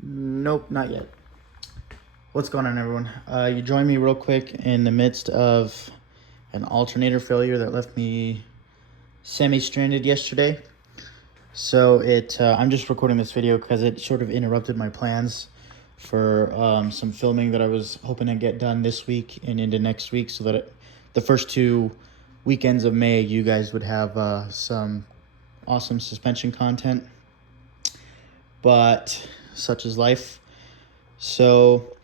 Nope, not yet. What's going on, everyone? You joined me real quick in the midst of an alternator failure that left me semi-stranded yesterday. So I'm just recording this video because it sort of interrupted my plans for some filming that I was hoping to get done this week and into next week, so that the first 2 weekends of May you guys would have some awesome suspension content. But such is life. So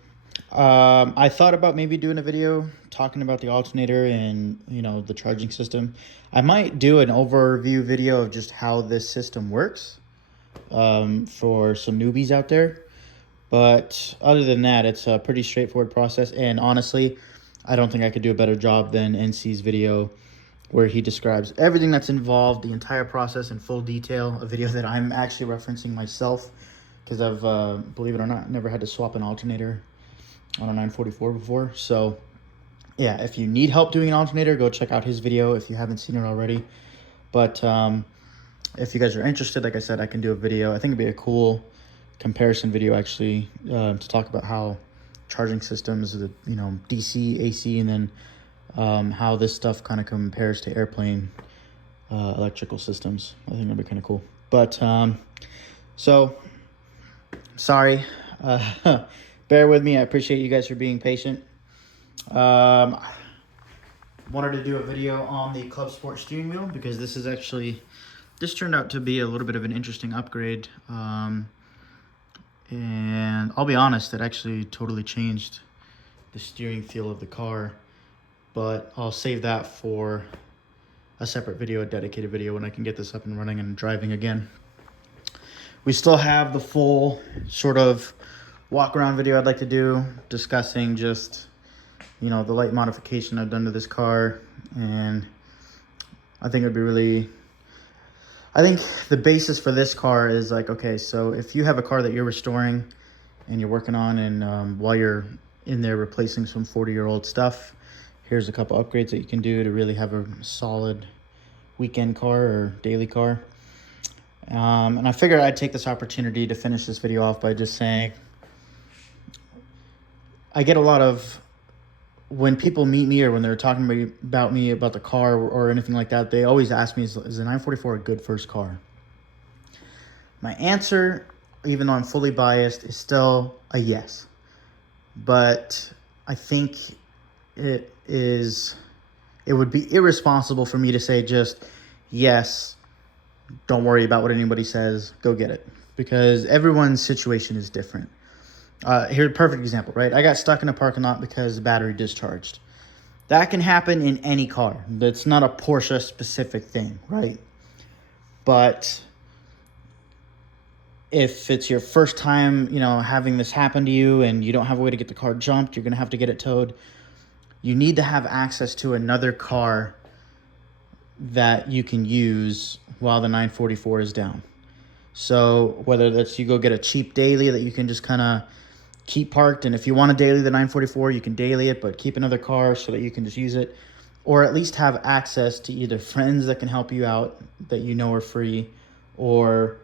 I thought about maybe doing a video talking about the alternator and, the charging system. I might do an overview video of just how this system works for some newbies out there. But other than that, it's a pretty straightforward process. And honestly, I don't think I could do a better job than NC's video, where he describes everything that's involved, the entire process in full detail, a video that I'm actually referencing myself because I've, believe it or not, never had to swap an alternator on a 944 before. So yeah, if you need help doing an alternator, go check out his video if you haven't seen it already. But if you guys are interested, like I said, I can do a video. I think it'd be a cool comparison video actually, to talk about how charging systems, DC, AC, and then how this stuff kind of compares to airplane electrical systems. I think that'd be kind of cool. But so sorry, bear with me. I appreciate you guys for being patient. Wanted to do a video on the Club Sport steering wheel because this turned out to be a little bit of an interesting upgrade. And I'll be honest, it actually totally changed the steering feel of the car. But I'll save that for a separate video, a dedicated video, when I can get this up and running and driving again. We still have the full sort of walk around video I'd like to do, discussing just, the light modification I've done to this car. And I think I think the basis for this car is like, okay, so if you have a car that you're restoring and you're working on, and while you're in there replacing some 40-year-old stuff, here's a couple upgrades that you can do to really have a solid weekend car or daily car. And I figured I'd take this opportunity to finish this video off by just saying, I get a lot of, when people meet me or when they're talking about me about the car or anything like that, they always ask me, is the 944 a good first car? My answer, even though I'm fully biased, is still a yes. But I think it would be irresponsible for me to say just yes, don't worry about what anybody says, go get it, because everyone's situation is different. Here's a perfect example, right? I got stuck in a parking lot because the battery discharged. That can happen in any car. That's not a Porsche specific thing, right? But if it's your first time, having this happen to you and you don't have a way to get the car jumped, you're going to have to get it towed. You need to have access to another car that you can use while the 944 is down. So whether that's you go get a cheap daily that you can just kind of keep parked, and if you want to daily the 944, you can daily it, but keep another car so that you can just use it, or at least have access to either friends that can help you out that are free, or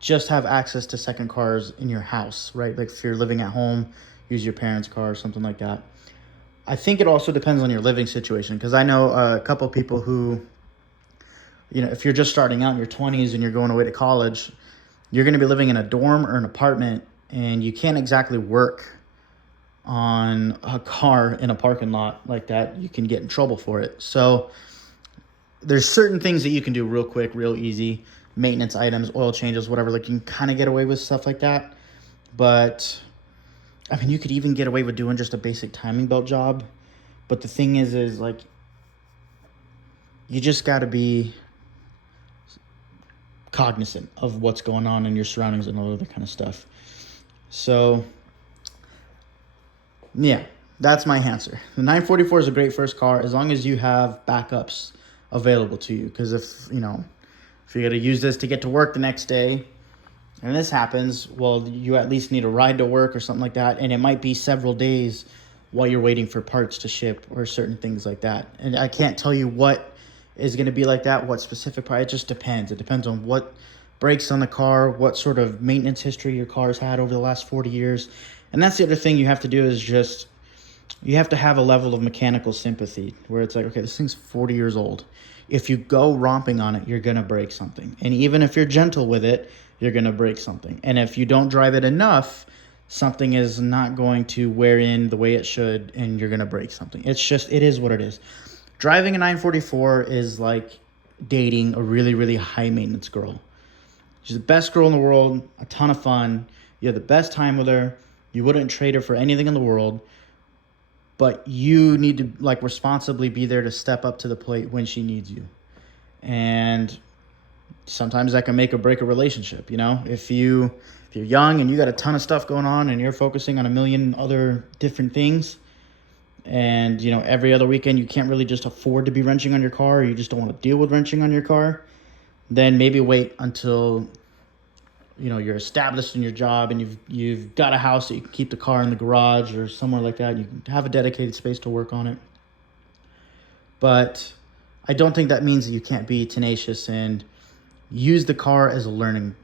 just have access to second cars in your house, right? Like if you're living at home, use your parents' car or something like that. I think it also depends on your living situation, because I know a couple people who, if you're just starting out in your 20s and you're going away to college, you're going to be living in a dorm or an apartment, and you can't exactly work on a car in a parking lot like that. You can get in trouble for it. So there's certain things that you can do real quick, real easy, maintenance items, oil changes, whatever. Like you can kind of get away with stuff like that. But I mean, you could even get away with doing just a basic timing belt job. But the thing is like, you just got to be cognizant of what's going on in your surroundings and all other kind of stuff. So yeah, that's my answer. The 944 is a great first car as long as you have backups available to you. Because if you're going to use this to get to work the next day and this happens, well, you at least need a ride to work or something like that. And it might be several days while you're waiting for parts to ship or certain things like that. And I can't tell you what is going to be like that, what specific part. It just depends. It depends on what brakes on the car, what sort of maintenance history your car's had over the last 40 years. And that's the other thing you have to do, is just, you have to have a level of mechanical sympathy where it's like, okay, this thing's 40 years old. If you go romping on it, you're going to break something. And even if you're gentle with it, you're going to break something. And if you don't drive it enough, something is not going to wear in the way it should, and you're going to break something. It's just, it is what it is. Driving a 944 is like dating a really, really high maintenance girl. She's the best girl in the world, a ton of fun. You have the best time with her. You wouldn't trade her for anything in the world. But you need to like responsibly be there to step up to the plate when she needs you. And sometimes that can make or break a relationship, you know? If you're young and you got a ton of stuff going on and you're focusing on a million other different things, and you know, every other weekend you can't really just afford to be wrenching on your car, or you just don't want to deal with wrenching on your car, then maybe wait until you know you're established in your job and you've got a house that you can keep the car in the garage or somewhere like that. You can have a dedicated space to work on it. But I don't think that means that you can't be tenacious and use the car as a learning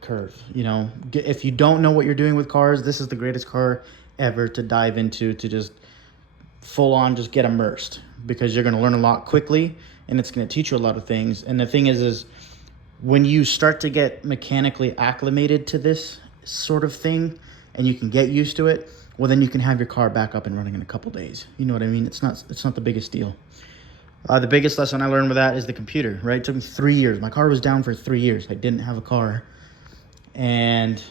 curve. You know, if you don't know what you're doing with cars, this is the greatest car ever to dive into, to just full on just get immersed, because you're going to learn a lot quickly and it's going to teach you a lot of things. And the thing is when you start to get mechanically acclimated to this sort of thing and you can get used to it, well, then you can have your car back up and running in a couple days. You know what I mean? It's not the biggest deal. The biggest lesson I learned with that is the computer, right? It took me 3 years. My car was down for 3 years. I didn't have a car. And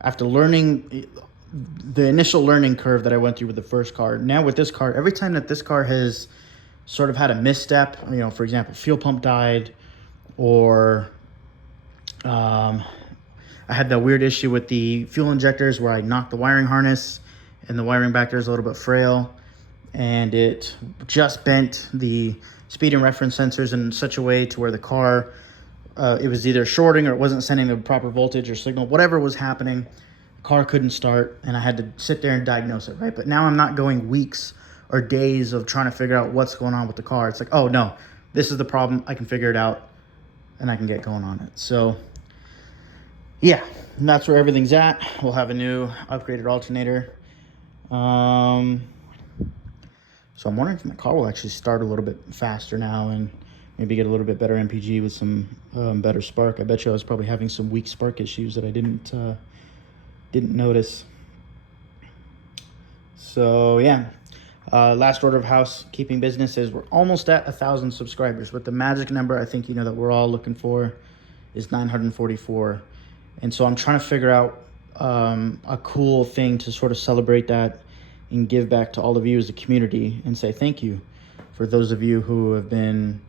after learning the initial learning curve that I went through with the first car, now with this car, every time that this car has sort of had a misstep, you know, for example, fuel pump died, or I had that weird issue with the fuel injectors where I knocked the wiring harness and the wiring back there is a little bit frail, and it just bent the speed and reference sensors in such a way to where the car, it was either shorting or it wasn't sending the proper voltage or signal. Whatever was happening, the car couldn't start, and I had to sit there and diagnose it, right? But now I'm not going weeks or days of trying to figure out what's going on with the car. It's like, oh no, this is the problem. I can figure it out and I can get going on it. So yeah, that's where everything's at. We'll have a new upgraded alternator. So I'm wondering if my car will actually start a little bit faster now and maybe get a little bit better MPG with some better spark. I bet you I was probably having some weak spark issues that I didn't notice. So yeah, last order of housekeeping business is we're almost at 1,000 subscribers. But the magic number I think you know that we're all looking for is 944. And so I'm trying to figure out a cool thing to sort of celebrate that and give back to all of you as a community and say thank you for those of you who have been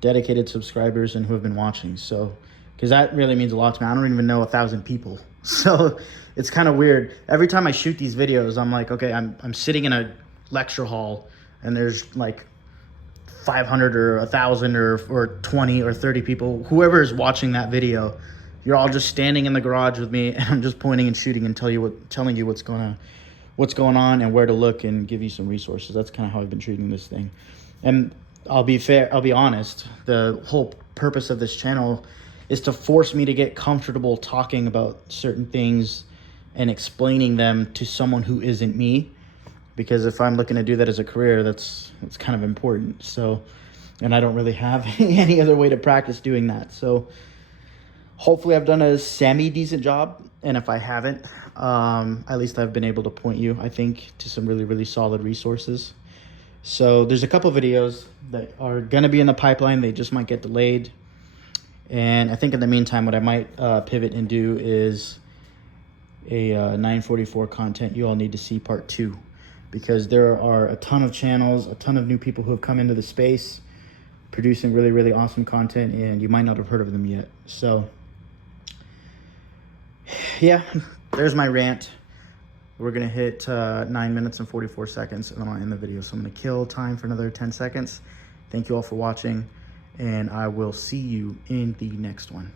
dedicated subscribers and who have been watching. So, because that really means a lot to me. I don't even know 1,000 people. So it's kind of weird. Every time I shoot these videos, I'm like, okay, I'm sitting in a lecture hall and there's like 500 or 1,000 or 20 or 30 people, whoever is watching that video. You're all just standing in the garage with me, and I'm just pointing and shooting and telling you what's going on and where to look and give you some resources. That's kind of how I've been treating this thing. And I'll be honest, the whole purpose of this channel is to force me to get comfortable talking about certain things and explaining them to someone who isn't me. Because if I'm looking to do that as a career, that's kind of important. So, and I don't really have any other way to practice doing that. So hopefully I've done a semi-decent job, and if I haven't, at least I've been able to point you, I think, to some really, really solid resources. So there's a couple videos that are going to be in the pipeline. They just might get delayed. And I think in the meantime, what I might pivot and do is a 944 content you all need to see part 2. Because there are a ton of channels, a ton of new people who have come into the space producing really, really awesome content, and you might not have heard of them yet. So yeah, there's my rant. We're gonna hit 9 minutes and 44 seconds, and then I'll end the video. So I'm gonna kill time for another 10 seconds. Thank you all for watching, and I will see you in the next one.